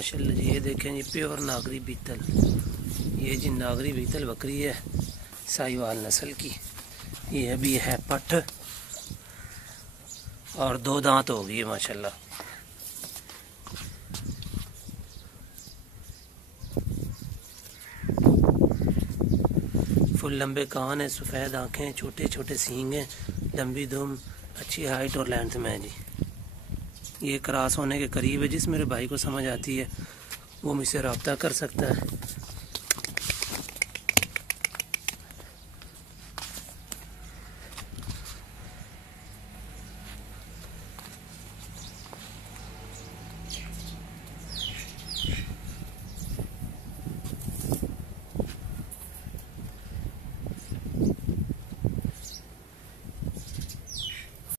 माशाल्लाह जी। ये देखें जी प्योर नागरी बीतल, ये जी नागरी बीतल बकरी है साहिवाल नस्ल की। ये भी है पठ और 2 दांत हो गई है माशाल्लाह। फुल लंबे कान है, सफ़ेद आँखें, छोटे छोटे सींग हैं, लंबी दुम, अच्छी हाइट और लेंथ में है जी। ये क्रॉस होने के करीब है। जिस मेरे भाई को समझ आती है वो मुझसे रब्ता कर सकता है।